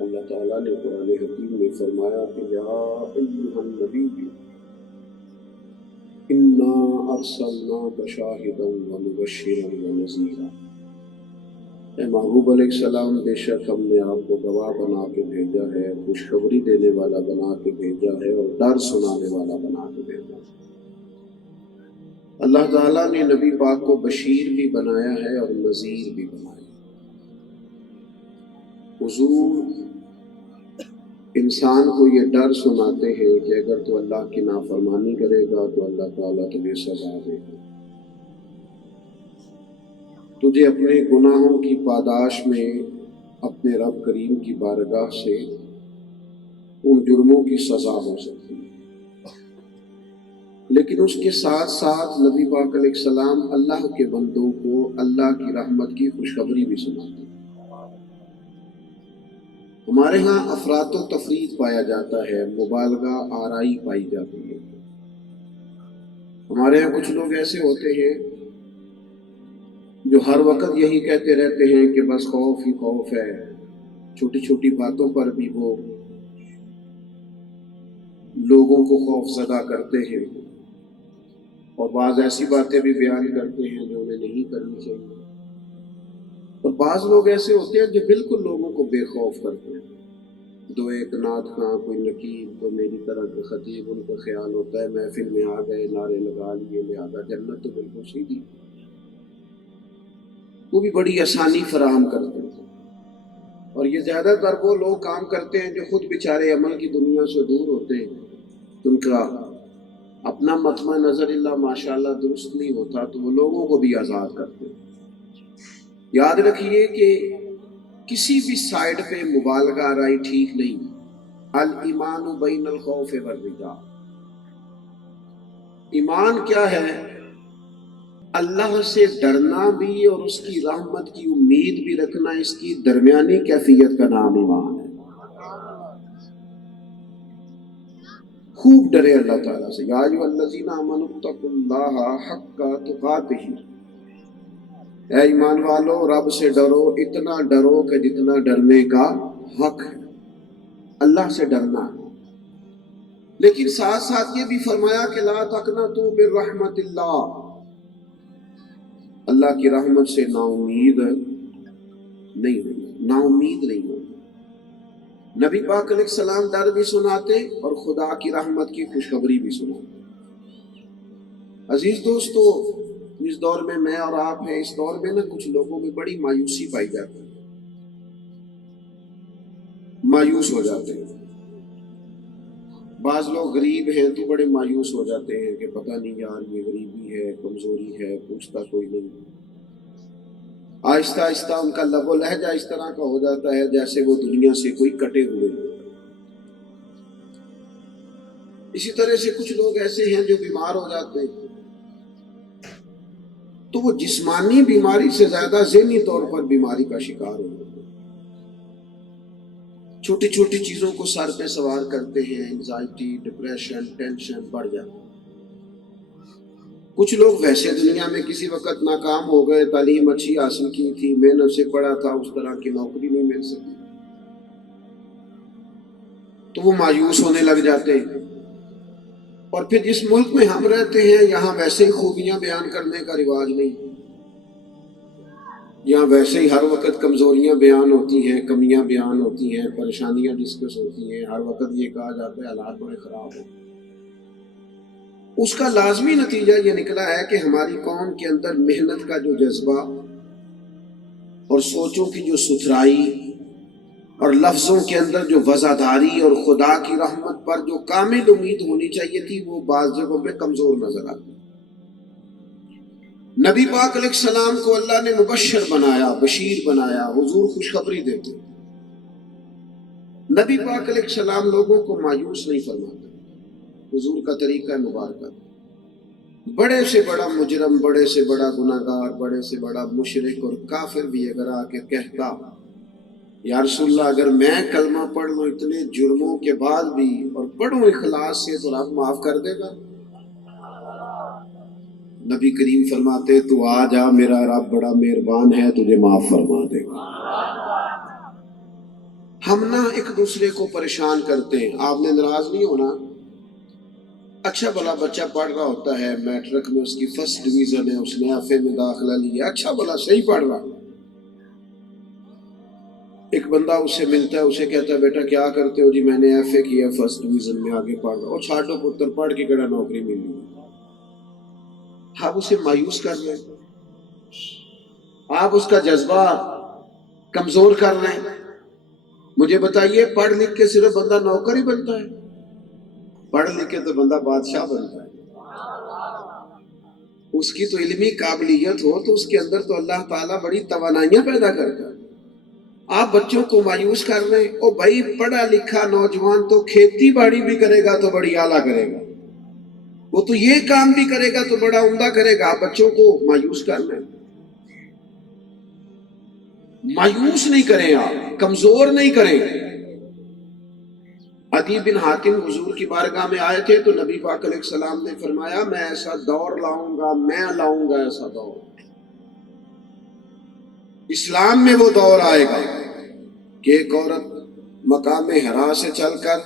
اللہ تعالیٰ نے قرآن حکیم میں فرمایا کہ یا ایھا النبی انا ارسلناک شاہدا ومبشرا ونذیرا، اے محبوب علیہ السلام، بے شک ہم نے آپ کو گواہ بنا کے بھیجا ہے، خوشخبری دینے والا بنا کے بھیجا ہے اور ڈر سنانے والا بنا کے بھیجا ہے۔ اللہ تعالیٰ نے نبی پاک کو بشیر بھی بنایا ہے اور نذیر بھی بنایا ہے۔ حضور انسان کو یہ ڈر سناتے ہیں کہ اگر تو اللہ کی نافرمانی کرے گا تو اللہ تعالیٰ تجھے سزا دے گا، تجھے اپنے گناہوں کی پاداش میں اپنے رب کریم کی بارگاہ سے ان جرموں کی سزا ہو سکتی ہے۔ لیکن اس کے ساتھ ساتھ نبی پاک علیہ السلام اللہ کے بندوں کو اللہ کی رحمت کی خوشخبری بھی سناتے ہیں۔ ہمارے ہاں افراط و تفریط پایا جاتا ہے، مبالغہ آرائی پائی جاتی ہے۔ ہمارے ہاں کچھ لوگ ایسے ہوتے ہیں جو ہر وقت یہی کہتے رہتے ہیں کہ بس خوف ہی خوف ہے، چھوٹی چھوٹی باتوں پر بھی وہ لوگوں کو خوف زدہ کرتے ہیں، اور بعض ایسی باتیں بھی بیان کرتے ہیں جو انہیں نہیں کرنی چاہیے۔ اور بعض لوگ ایسے ہوتے ہیں جو بالکل لوگوں کو بے خوف کرتے ہیں، دو ایک نعت خواں، کوئی نقیب، کوئی میری طرح کے خطیب، ان کا خیال ہوتا ہے محفل میں آ گئے، نعرے لگا لیے، لہذا جنت تو بالکل سیدھی، وہ بھی بڑی آسانی فراہم کرتے ہیں۔ اور یہ زیادہ تر وہ لوگ کام کرتے ہیں جو خود بیچارے عمل کی دنیا سے دور ہوتے ہیں، ان کا اپنا مطمع نظر اللہ ماشاءاللہ درست نہیں ہوتا تو وہ لوگوں کو بھی آزاد کرتے ہیں۔ یاد رکھیے کہ کسی بھی سائڈ پہ مبالغہ آرائی ٹھیک نہیں۔ الایمان بین الخوف والرجاء، ایمان کیا ہے؟ اللہ سے ڈرنا بھی اور اس کی رحمت کی امید بھی رکھنا، اس کی درمیانی کیفیت کا نام ایمان ہے۔ خوب ڈرے اللہ تعالیٰ سے، یا ایھا الذین آمنوا اتقوا اللہ حق تقاتہ، اے ایمان والو رب سے ڈرو، اتنا ڈرو کہ جتنا ڈرنے کا حق ہے، اللہ سے ڈرنا ہے۔ لیکن ساتھ ساتھ یہ بھی فرمایا کہ لا تقنطوا من رحمت اللہ، اللہ کی رحمت سے نا امید نہیں ہونا، نا امید نہیں ہونا۔ نبی پاک علیہ السلام ڈر بھی سناتے اور خدا کی رحمت کی خوشخبری بھی سناتے۔ عزیز دوستو، اس دور میں میں اور آپ ہیں، اس دور میں کچھ لوگوں میں بڑی مایوسی پائی جاتی ہے، مایوس ہو جاتے ہیں۔ بعض لوگ غریب ہیں تو بڑے مایوس ہو جاتے ہیں کہ پتہ نہیں یار یہ غریبی ہے، کمزوری ہے، پوچھتا کوئی نہیں۔ آہستہ آہستہ ان کا لب و لہجہ اس طرح کا ہو جاتا ہے جیسے وہ دنیا سے کوئی کٹے ہوئے ہیں۔ اسی طرح سے کچھ لوگ ایسے ہیں جو بیمار ہو جاتے ہیں تو وہ جسمانی بیماری سے زیادہ ذہنی طور پر بیماری کا شکار ہو جاتے ہیں، چھوٹی چھوٹی چیزوں کو سر پہ سوار کرتے ہیں، انزائٹی، ڈپریشن، ٹینشن بڑھ جاتی ہے۔ کچھ لوگ ویسے دنیا میں کسی وقت ناکام ہو گئے، تعلیم اچھی حاصل کی تھی، محنت سے پڑھا تھا، اس طرح کی نوکری نہیں مل سکی تو وہ مایوس ہونے لگ جاتے ہیں۔ اور پھر جس ملک میں ہم رہتے ہیں یہاں ویسے ہی خوبیاں بیان کرنے کا رواج نہیں، یہاں ویسے ہی ہر وقت کمزوریاں بیان ہوتی ہیں، کمیاں بیان ہوتی ہیں، پریشانیاں ڈسکس ہوتی ہیں، ہر وقت یہ کہا جاتا ہے حالات بڑے خراب ہیں۔ اس کا لازمی نتیجہ یہ نکلا ہے کہ ہماری قوم کے اندر محنت کا جو جذبہ اور سوچوں کی جو ستھرائی اور لفظوں کے اندر جو وزاداری اور خدا کی رحمت پر جو کامل امید ہونی چاہیے تھی، وہ بعض جگہوں پہ کمزور نظر آتی۔ نبی پاک علیہ السلام کو اللہ نے مبشر بنایا، بشیر بنایا، حضور خوشخبری دیتے۔ نبی پاک علیہ السلام لوگوں کو مایوس نہیں فرماتے، حضور کا طریقہ مبارکہ۔ بڑے سے بڑا مجرم، بڑے سے بڑا گناہگار، بڑے سے بڑا مشرک اور کافر بھی اگر آ کے کہتا یا رسول اللہ اگر میں کلمہ پڑھ لوں اتنے جرموں کے بعد بھی اور پڑھوں اخلاص سے تو رب معاف کر دے گا؟ نبی کریم فرماتے تو آ جا، میرا رب بڑا مہربان ہے، تجھے معاف فرما دے گا۔ ہم نہ ایک دوسرے کو پریشان کرتے ہیں. آپ نے ناراض نہیں ہونا. اچھا بھلا بچہ پڑھ رہا ہوتا ہے، میٹرک میں اس کی فرسٹ ڈویژن ہے، اس نے ایف اے میں داخلہ لیا، اچھا بھلا صحیح پڑھ رہا. ایک بندہ اس سے ملتا ہے، اسے کہتا ہے بیٹا کیا کرتے ہو؟ جی میں نے ایف اے کیا، فرسٹ ڈویژن میں آگے پڑھ رہا. اور چھاٹو پتر پڑھ کے کہڑا نوکری ملی. آپ اسے مایوس کر رہے ہیں، آپ اس کا جذبہ کمزور کر رہے ہیں. مجھے بتائیے، پڑھ لکھ کے صرف بندہ نوکر ہی بنتا ہے؟ پڑھ لکھ کے تو بندہ بادشاہ بنتا ہے. اس کی تو علمی قابلیت ہو تو اس کے اندر تو اللہ تعالیٰ بڑی توانائیاں پیدا کرتا ہے. آپ بچوں کو مایوس کر رہے ہیں. او بھائی، پڑھا لکھا نوجوان تو کھیتی باڑی بھی کرے گا تو بڑی اعلیٰ کرے گا، وہ تو یہ کام بھی کرے گا تو بڑا عمدہ کرے گا. آپ بچوں کو مایوس کر رہے ہیں. مایوس نہیں کریں، آپ کمزور نہیں کریں. عدی بن حاتم حضور کی بارگاہ میں آئے تھے تو نبی پاک علیہ السلام نے فرمایا میں ایسا دور لاؤں گا، میں لاؤں گا ایسا دور. اسلام میں وہ دور آئے گا کہ ایک عورت مقام حرا سے چل کر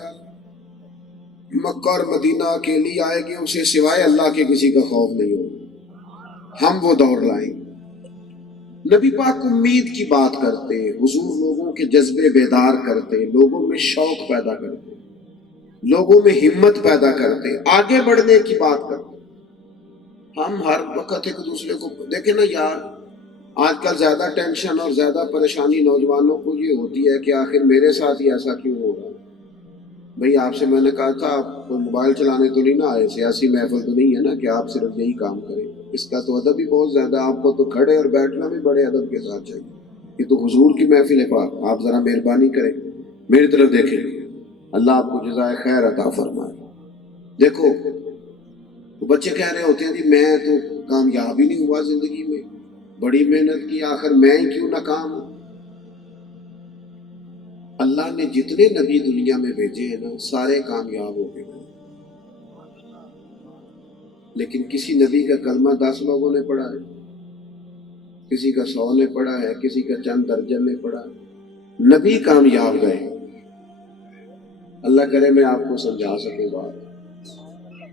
مکہ اور مدینہ کے لیے آئے گی، اسے سوائے اللہ کے کسی کا خوف نہیں ہوگا. ہم وہ دور لائیں گے. نبی پاک امید کی بات کرتے، حضور لوگوں کے جذبے بیدار کرتے، لوگوں میں شوق پیدا کرتے، لوگوں میں ہمت پیدا کرتے، آگے بڑھنے کی بات کرتے. ہم ہر وقت ایک دوسرے کو دیکھیں نا یار، آج کل زیادہ ٹینشن اور زیادہ پریشانی نوجوانوں کو یہ ہوتی ہے کہ آخر میرے ساتھ ہی ایسا کیوں ہو رہا ہے. بھئی آپ سے میں نے کہا تھا آپ کوئی موبائل چلانے تو نہیں نہ آئے، سیاسی محفل تو نہیں ہے نا کہ آپ صرف یہی کام کریں. اس کا تو ادب ہی بہت زیادہ، آپ کو تو کھڑے اور بیٹھنا بھی بڑے ادب کے ساتھ چاہیے. یہ تو حضور کی محفل ہے پاک. آپ ذرا مہربانی کریں، میری طرف دیکھیں، اللہ آپ کو جزائے خیر عطا فرمائے. دیکھو بچے کہہ رہے ہوتے ہیں جی میں تو کامیاب ہی نہیں ہوا زندگی میں، بڑی محنت کی، آخر میں ہی کیوں ناکام ہوں. اللہ نے جتنے نبی دنیا میں بھیجے ہیں نا سارے کامیاب ہو گئے، لیکن کسی نبی کا کلمہ 10 لوگوں نے پڑھا ہے، کسی کا 100 نے پڑھا ہے، کسی کا چند درجن نے پڑھا ہے. نبی کامیاب گئے. اللہ کرے میں آپ کو سمجھا سکوں بات.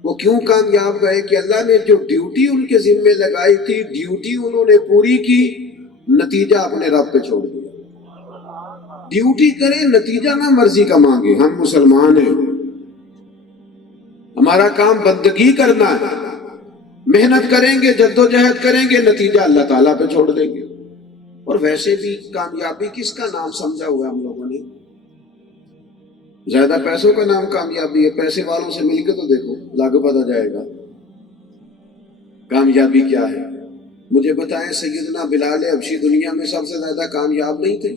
وہ کیوں کامیاب گئے کہ اللہ نے جو ڈیوٹی ان کے ذمے لگائی تھی، ڈیوٹی انہوں نے پوری کی، نتیجہ اپنے رب پہ چھوڑ دیا. ڈیوٹی کریں، نتیجہ نہ مرضی کا مانگے. ہم مسلمان ہیں، ہمارا کام بندگی کرنا ہے. محنت کریں گے، جدوجہد کریں گے، نتیجہ اللہ تعالیٰ پہ چھوڑ دیں گے. اور ویسے بھی کامیابی کس کا نام سمجھا ہوا ہے ہم لوگوں نے؟ زیادہ پیسوں کا نام کامیابی ہے. پیسے والوں سے مل کے تو دیکھو، لاگو پتہ جائے گا کامیابی کیا ہے. مجھے بتائیں، سیدنا بلال حبشی دنیا میں سب سے زیادہ کامیاب نہیں تھے؟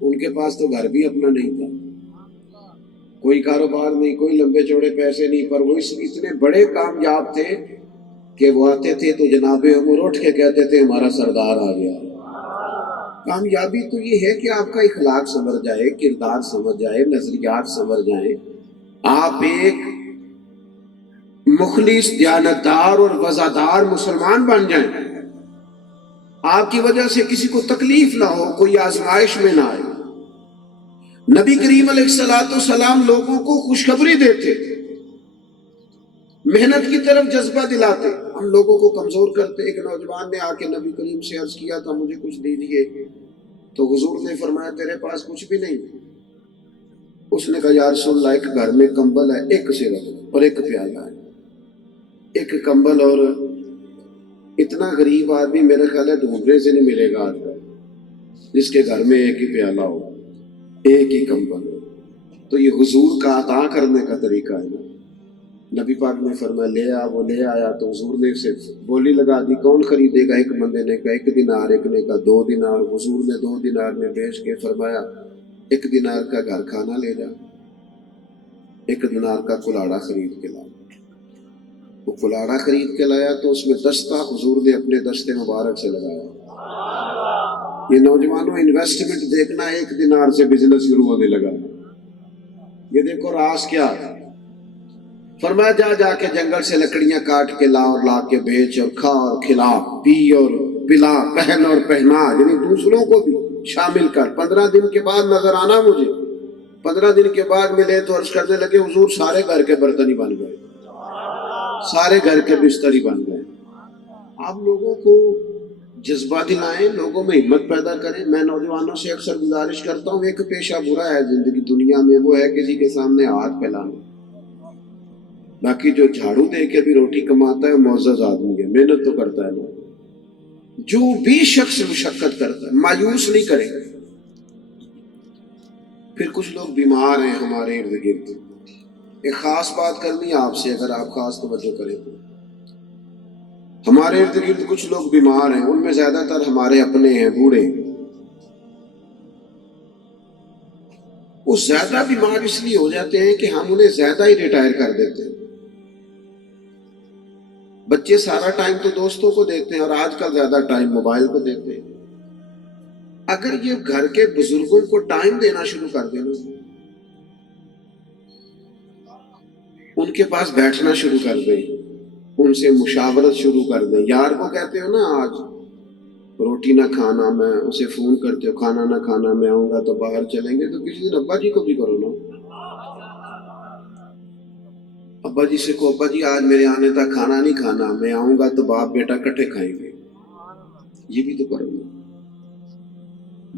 ان کے پاس تو گھر بھی اپنا نہیں تھا، کوئی کاروبار نہیں، کوئی لمبے چوڑے پیسے نہیں، پر وہ اتنے بڑے کامیاب تھے کہ وہ آتے تھے تو جناب عمر اٹھ کے کہتے تھے ہمارا سردار آ گیا. کامیابی تو یہ ہے کہ آپ کا اخلاق سنور جائے، کردار سنور جائے، نظریات سنور جائیں، آپ ایک مخلص، دیانتدار اور وفادار مسلمان بن جائیں. آپ کی وجہ سے کسی کو تکلیف نہ ہو، کوئی آزمائش میں نہ آئے. نبی کریم علیہ السلام لوگوں کو خوشخبری دیتے، محنت کی طرف جذبہ دلاتے. ہم لوگوں کو کمزور کرتے. ایک نوجوان نے آ کے نبی کریم سے عرض کیا تھا مجھے کچھ دیجیے، تو حضور نے فرمایا تیرے پاس کچھ بھی نہیں. اس نے کہا یا رسول اللہ ایک گھر میں کمبل ہے، ایک صرف، اور ایک پیالہ ہے. ایک کمبل، اور اتنا غریب آدمی میرے خیال ہے ڈھونڈنے سے نہیں ملے گا آج کل جس کے گھر میں ایک ہی پیالہ ہو، ایک ہی کمبل ہو. تو یہ حضور کا عطا کرنے کا طریقہ ہے نا. نبی پاک نے فرمایا لے آ. وہ لے آیا تو حضور نے صرف بولی لگا دی کون خریدے گا؟ ایک بندے نے کہا 1 دینار، ایک نے کہا 2 دینار. حضور نے 2 دینار میں بیچ کے فرمایا 1 دینار کا گھر کھانا لے جا، 1 دینار کا کلاڑا خرید کے لا. وہ کلاڑا خرید کے لایا تو اس میں دستہ حضور نے اپنے دستے مبارک سے لگایا. یہ نوجوانوں انویسٹمنٹ دیکھنا، 1 دینار سے بزنس شروع ہونے لگا. یہ دیکھو راز کیا ہے. فرمایا جا کے جنگل سے لکڑیاں کاٹ کے لا، اور لا کے بیچ اور کھا اور کھلا، پی اور پلا، پہن اور پہنا، یعنی دوسروں کو بھی. شامل کر، 15 دن کے بعد نظر آنا مجھے۔ 15 دن کے بعد ملے تو عرض کرنے لگے حضور سارے گھر کے برتن ہی بن گئے، سارے گھر کے بستر ہی بن گئے۔ آپ لوگوں کو جذبہ دلائیں، لوگوں میں ہمت پیدا کریں۔ میں نوجوانوں سے اکثر گزارش کرتا ہوں، ایک پیشہ برا ہے زندگی دنیا میں، وہ ہے کسی کے سامنے ہاتھ پھیلانا۔ باقی جو جھاڑو دے کے بھی روٹی کماتا ہے وہ معزز آدمی ہے، محنت تو کرتا ہے نا۔ جو بھی شخص مشقت کرتا ہے مایوس نہیں کرے۔ پھر کچھ لوگ بیمار ہیں ہمارے ارد گرد، ایک خاص بات کرنی ہے آپ سے، اگر آپ خاص توجہ کریں تو ہمارے ارد گرد کچھ لوگ بیمار ہیں، ان میں زیادہ تر ہمارے اپنے ہیں، بوڑھے۔ وہ زیادہ بیمار اس لیے ہو جاتے ہیں کہ ہم انہیں زیادہ ہی ریٹائر کر دیتے ہیں۔ بچے سارا ٹائم تو دوستوں کو دیتے ہیں اور آج کل زیادہ ٹائم موبائل کو دیتے ہیں۔ اگر یہ گھر کے بزرگوں کو ٹائم دینا شروع کر دینا، ان کے پاس بیٹھنا شروع کر دیں، ان سے مشاورت شروع کر دیں۔ یار کو کہتے ہو نا آج روٹی نہ کھانا، میں اسے فون کرتے ہو کھانا نہ کھانا، میں آؤں گا تو باہر چلیں گے، تو کسی دن ابا جی کو بھی کرو نا۔ ابا جی سے کو ابا جی آج میرے آنے تک کھانا نہیں کھانا، میں آؤں گا تو باپ بیٹا کٹھے کھائیں گے، یہ بھی تو کرو نا۔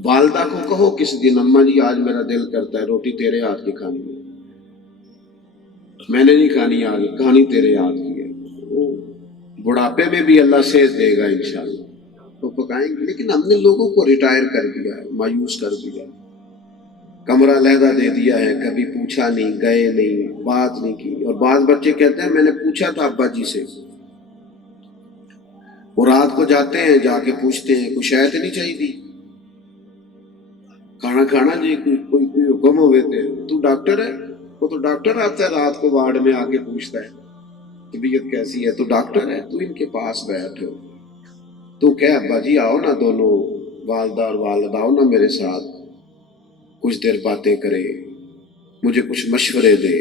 والدہ کو کہو کس دن اماں جی آج میرا دل کرتا ہے روٹی تیرے ہاتھ کی کھانی ہے، میں نے نہیں کھانی، آج کھانی تیرے ہاتھ کی ہے۔ وہ بڑھاپے میں بھی اللہ صحت دے گا انشاءاللہ، تو پکائیں گے۔ لیکن ہم نے لوگوں کو ریٹائر کر دیا ہے، مایوس کر دیا ہے، کمرہ علیحدہ دے دیا ہے، کبھی پوچھا نہیں، گئے نہیں، بات نہیں کی۔ اور بعض بچے کہتے ہیں میں نے پوچھا تھا ابا جی سے، وہ رات کو جاتے ہیں، جا کے پوچھتے ہیں کوئی شاید نہیں چاہیے تھی کھانا کھانا جی، کوئی حکم ہوئے تھے، تو ڈاکٹر ہے؟ وہ تو ڈاکٹر آتا ہے رات کو وارڈ میں آ کے پوچھتا ہے طبیعت کیسی ہے، تو ڈاکٹر ہے، تو ان کے پاس بیٹھو، تو کہ ابا جی آؤ نا، دونوں والدہ اور والد آؤ نا میرے ساتھ، کچھ دیر باتیں کرے، مجھے کچھ مشورے دے۔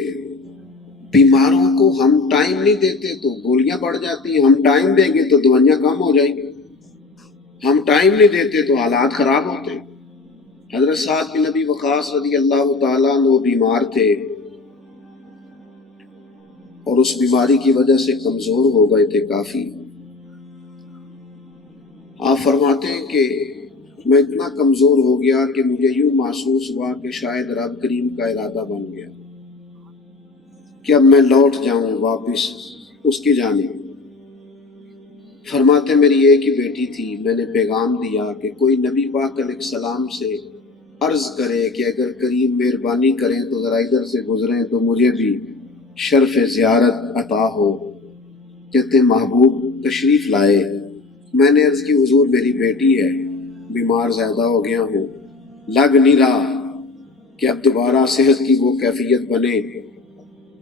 بیماروں کو ہم ٹائم نہیں دیتے تو گولیاں بڑھ جاتی ہیں، ہم ٹائم دیں گے تو دوائیاں کم ہو جائیں گی۔ ہم ٹائم نہیں دیتے تو حالات خراب ہوتے ہیں۔ حضرت سعد بن ابی وقاص رضی اللہ تعالیٰ عنہ بیمار تھے اور اس بیماری کی وجہ سے کمزور ہو گئے تھے کافی۔ آپ فرماتے ہیں کہ میں اتنا کمزور ہو گیا کہ مجھے یوں محسوس ہوا کہ شاید رب کریم کا ارادہ بن گیا کہ اب میں لوٹ جاؤں واپس اس کی جانب۔ فرماتے میری ایک ہی بیٹی تھی، میں نے پیغام دیا کہ کوئی نبی پاک علیہ السلام سے عرض کرے کہ اگر کریم مہربانی کریں تو ذرا ادھر سے گزریں تو مجھے بھی شرف زیارت عطا ہو۔ کہتے محبوب تشریف لائے۔ میں نے عرض کی حضور میری بیٹی ہے، بیمار زیادہ ہو گیا ہوں، لگ نہیں رہا کہ اب دوبارہ صحت کی وہ کیفیت بنے،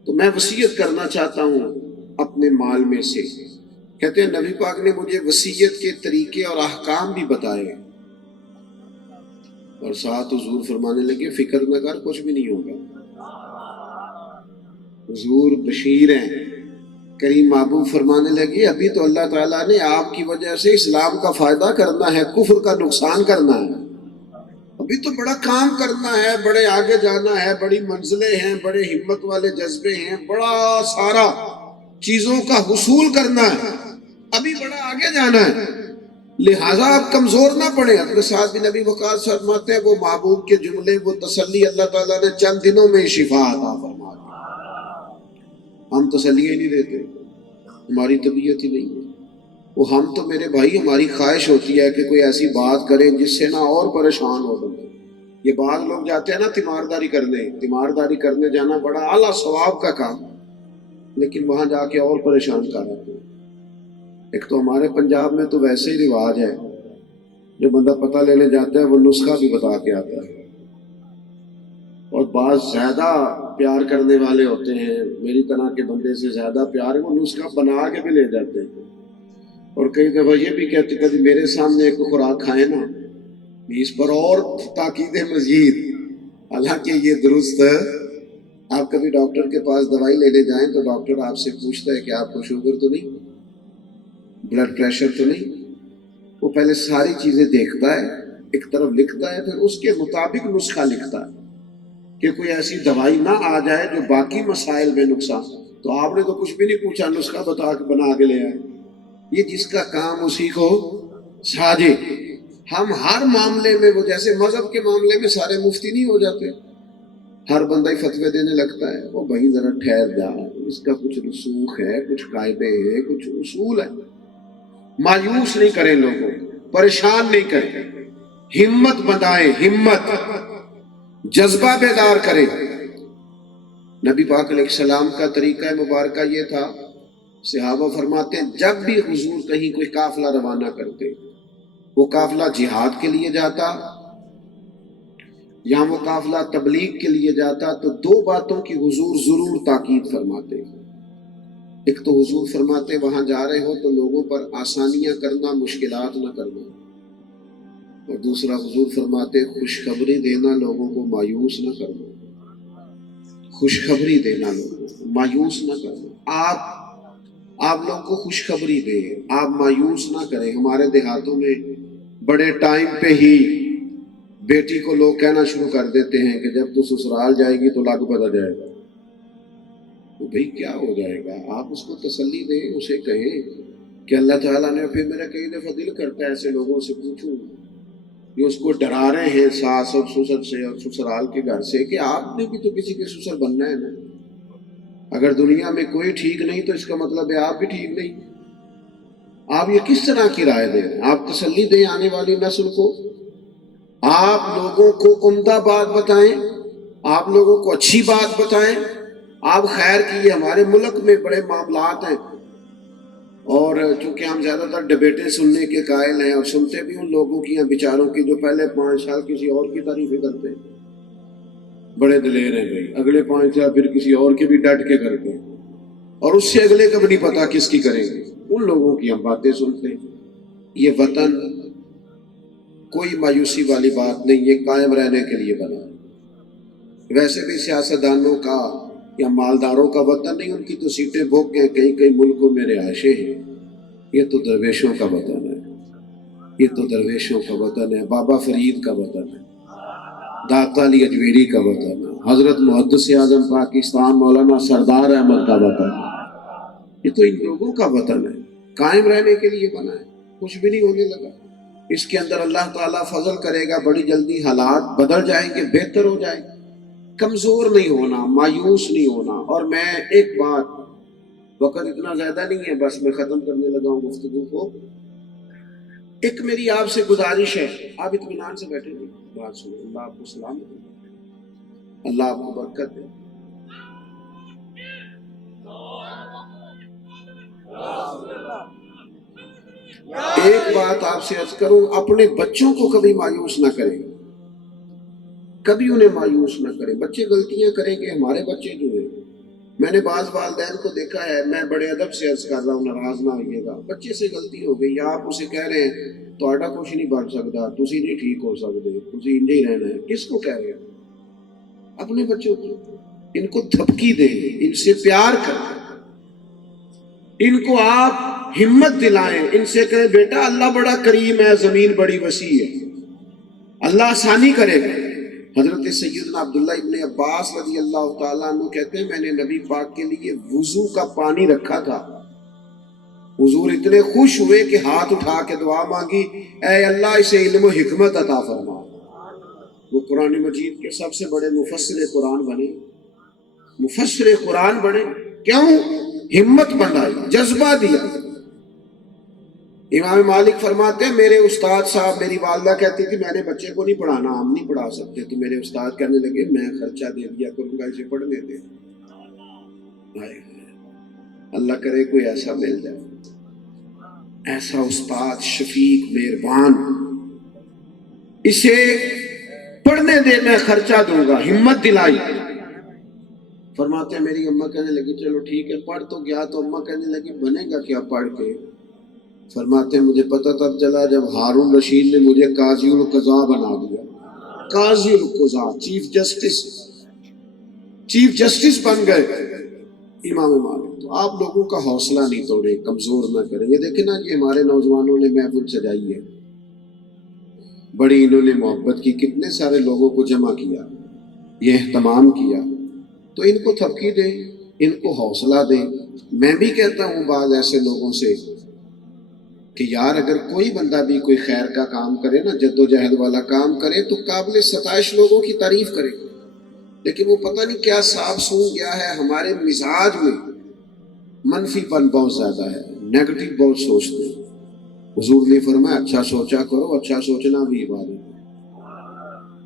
تو میں وصیت کرنا چاہتا ہوں اپنے مال میں سے۔ کہتے ہیں نبی پاک نے مجھے وصیت کے طریقے اور احکام بھی بتائے، اور ساتھ حضور فرمانے لگے فکر نہ کر، کچھ بھی نہیں ہوگا۔ حضور بشیر ہیں، کریم محبوب فرمانے لگے ابھی تو اللہ تعالیٰ نے آپ کی وجہ سے اسلام کا فائدہ کرنا ہے، کفر کا نقصان کرنا ہے، ابھی تو بڑا کام کرنا ہے، بڑے آگے جانا ہے، بڑی منزلیں ہیں، بڑے ہمت والے جذبے ہیں، بڑا سارا چیزوں کا حصول کرنا ہے، ابھی بڑا آگے جانا ہے، لہٰذا آپ کمزور نہ پڑے۔ حضرت سعد بن ابی وقاص فرماتے ہیں وہ محبوب کے جملے، وہ تسلی اللہ تعالیٰ نے چند دنوں میں شفا عطا فرما دی۔ ہم تسلی ہی نہیں دیتے، ہماری طبیعت ہی نہیں ہے۔ وہ ہم تو میرے بھائی ہماری خواہش ہوتی ہے کہ کوئی ایسی بات کریں جس سے نہ اور پریشان ہو بندے۔ یہ بعض لوگ جاتے ہیں نا تیمارداری کرنے جانا بڑا اعلیٰ ثواب کا کام، لیکن وہاں جا کے اور پریشان کر رہتے ہیں۔ ایک تو ہمارے پنجاب میں تو ویسے ہی رواج ہے، جو بندہ پتہ لینے جاتا ہے وہ نسخہ بھی بتا کے آتا ہے، اور بعض زیادہ پیار کرنے والے ہوتے ہیں، میری طرح کے بندے سے زیادہ پیار، وہ نسخہ بنا کے بھی لے جاتے ہیں، اور کئی دفعہ یہ بھی کہتے کبھی میرے سامنے ایک خوراک کھائیں نا، اس پر اور تاکید مزید۔ حالانکہ یہ درست ہے، آپ کبھی ڈاکٹر کے پاس دوائی لینے جائیں تو ڈاکٹر آپ سے پوچھتا ہے کہ آپ کو شوگر تو نہیں، بلڈ پریشر تو نہیں، وہ پہلے ساری چیزیں دیکھتا ہے، ایک طرف لکھتا ہے، پھر اس کے مطابق نسخہ لکھتا ہے کہ کوئی ایسی دوائی نہ آ جائے جو باقی مسائل میں نقصان. تو آپ نے تو کچھ بھی نہیں پوچھا، نسخہ بنا کے لے آئے. یہ جس کا کام اسی کو ساجے. ہم ہر معاملے میں، وہ جیسے مذہب کے معاملے میں سارے مفتی نہیں ہو جاتے، ہر بندہ ہی فتوے دینے لگتا ہے. وہ بھائی ذرا ٹھہر جا، اس کا کچھ رسوخ ہے، کچھ قاعدے ہیں، کچھ اصول ہے. مایوس نہیں کریں لوگوں کو، پریشان نہیں کریں، ہمت بندائیں، ہمت، جذبہ بیدار کریں. نبی پاک علیہ السلام کا طریقہ مبارکہ یہ تھا. صحابہ فرماتے ہیں جب بھی حضور کہیں کوئی قافلہ روانہ کرتے، وہ قافلہ جہاد کے لیے جاتا یا وہ قافلہ تبلیغ کے لیے جاتا، تو دو باتوں کی حضور ضرور تاکید فرماتے. ایک تو حضور فرماتے وہاں جا رہے ہو تو لوگوں پر آسانیاں کرنا، مشکلات نہ کرنا. اور دوسرا حضور فرماتے خوشخبری دینا، لوگوں کو مایوس نہ کرنا. خوشخبری دینا، لوگوں کو مایوس نہ کرنا. آپ لوگوں کو خوشخبری دیں، آپ مایوس نہ کریں. ہمارے دیہاتوں میں بڑے ٹائم پہ ہی بیٹی کو لوگ کہنا شروع کر دیتے ہیں کہ جب تو سسرال جائے گی تو لاگو پتہ جائے گا. تو بھئی کیا ہو جائے گا؟ آپ اس کو تسلی دیں، اسے کہیں کہ اللہ تعالیٰ نے. پھر میرا کئی دفعہ دل کرتا ہے ایسے لوگوں سے پوچھوں یہ اس کو ڈرا رہے ہیں ساس اور سسر سے اور سسرال کے گھر سے، کہ آپ نے بھی تو کسی کے سسر بننا ہے نا. اگر دنیا میں کوئی ٹھیک نہیں تو اس کا مطلب ہے آپ بھی ٹھیک نہیں. آپ یہ کس طرح کی رائے دیں؟ آپ تسلی دیں آنے والی نسل کو. آپ لوگوں کو عمدہ بات بتائیں، آپ لوگوں کو اچھی بات بتائیں. آپ خیر کی. یہ ہمارے ملک میں بڑے معاملات ہیں، اور چونکہ ہم زیادہ تر ڈبیٹیں سننے کے قائل ہیں، اور سنتے بھی ان لوگوں کی ہیں بیچاروں کی جو پہلے 5 سال کسی اور کی تعریفیں کرتے ہیں. بڑے دلیر ہیں بھائی، اگلے 5 سال پھر کسی اور کے بھی ڈٹ کے کرتے ہیں، اور اس سے اگلے کا بھی نہیں پتا کس کی کریں گے. ان لوگوں کی ہم باتیں سنتے ہیں. یہ وطن کوئی مایوسی والی بات نہیں، یہ قائم رہنے کے لیے بنا. ویسے بھی سیاستدانوں کا یا مالداروں کا وطن نہیں، ان کی تو سیٹیں بھوگ کے کئی کئی ملکوں میں رہائشیں ہیں. یہ تو درویشوں کا وطن ہے، یہ تو درویشوں کا وطن ہے. بابا فرید کا وطن ہے، داتا علی اجمیری کا وطن ہے، حضرت محدث اعظم پاکستان مولانا سردار احمد کا وطن ہے. یہ تو ان لوگوں کا وطن ہے، قائم رہنے کے لیے بنا ہے. کچھ بھی نہیں ہونے لگا. اس کے اندر اللہ تعالیٰ فضل کرے گا، بڑی جلدی حالات بدل جائیں گے، بہتر ہو جائے گا. کمزور نہیں ہونا، مایوس نہیں ہونا. اور میں ایک بات، وقت اتنا زیادہ نہیں ہے، بس میں ختم کرنے لگا ہوں گفتگو کو. ایک میری آپ سے گزارش ہے، آپ اطمینان سے بیٹھے رہیے، بات سنیں. اللہ آپ کو سلام دے، اللہ آپ کو برکت دے. ایک بات آپ سے عرض کروں، اپنے بچوں کو کبھی مایوس نہ کریں، کبھی انہیں مایوس نہ کریں. بچے غلطیاں کریں گے، ہمارے بچے جو ہیں، میں نے بعض والدین کو دیکھا ہے، میں بڑے ادب سے عرض کر رہا ہوں، ناراض نہ ہوئیے گا. بچے سے غلطی ہو گئی، آپ اسے کہہ رہے ہیں تہاڈا کچھ نہیں بن سکتا، تسی نہیں ٹھیک ہو سکتے، تسی انجے ہی رہنا ہے. کس کو کہہ رہے ہیں؟ اپنے بچوں کو. ان کو دھمکی دیں، ان سے پیار کریں، ان کو آپ ہمت دلائیں، ان سے کہیں بیٹا اللہ بڑا کریم ہے، زمین بڑی وسیع ہے، اللہ آسانی کرے گا. حضرت سیدنا عبداللہ ابن عباس رضی اللہ تعالیٰ عنہ کہتے ہیں میں نے نبی پاک کے لیے وضو کا پانی رکھا تھا. حضور اتنے خوش ہوئے کہ ہاتھ اٹھا کے دعا مانگی، اے اللہ اسے علم و حکمت عطا فرما. وہ قرآن مجید کے سب سے بڑے مفسر قرآن بنے، مفسر قرآن بنے. کیوں؟ ہمت بندائی، جذبہ دیا. امام مالک فرماتے ہیں میرے استاد صاحب، میری والدہ کہتی تھی میں نے بچے کو نہیں پڑھانا، ہم نہیں پڑھا سکتے. تو میرے استاد کہنے لگے میں خرچہ دے دیا کروں گا، اسے پڑھنے دے. اللہ کرے کوئی ایسا مل جائے، ایسا استاد شفیق مہربان، اسے پڑھنے دے، میں خرچہ دوں گا. ہمت دلائی. فرماتے ہیں میری اماں کہنے لگی چلو ٹھیک ہے پڑھ تو گیا. تو اماں کہنے لگی بنے گا کیا پڑھ کے؟ فرماتے ہیں مجھے پتہ تب چلا جب ہارون رشید نے مجھے قاضی القضاء بنا دیا. قاضی القضاء، چیف جسٹس بن گئے امام مالک. تو آپ لوگوں کا حوصلہ نہیں توڑیں، کمزور نہ کریں. یہ دیکھیں نا، یہ ہمارے نوجوانوں نے محفل سجائی ہے، بڑی انہوں نے محبت کی، کتنے سارے لوگوں کو جمع کیا، یہ اہتمام کیا، تو ان کو تھپکی دیں، ان کو حوصلہ دیں۔ میں بھی کہتا ہوں بعض ایسے لوگوں سے کہ یار اگر کوئی بندہ بھی کوئی خیر کا کام کرے نا، جد و جہد والا کام کرے، تو قابل ستائش لوگوں کی تعریف کرے، لیکن وہ پتہ نہیں کیا صاف سون گیا ہے، ہمارے مزاج میں منفی پن بہت زیادہ ہے، نیگیٹو بہت سوچتے ہیں۔ حضور نے فرمایا اچھا سوچا کرو، اچھا سوچنا بھی عبادت ہے۔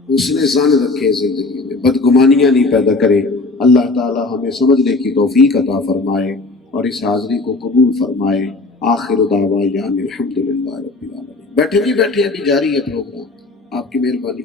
اس نے ظن رکھے زندگی میں، بدگمانیاں نہیں پیدا کرے۔ اللہ تعالی ہمیں سمجھنے کی توفیق عطا فرمائے اور اس حاضری کو قبول فرمائے۔ آخر دعوانا الحمدللہ رب العالمین۔ بیٹھے جی، بیٹھے ابھی جاری ہے پروگرام، آپ کی مہربانی۔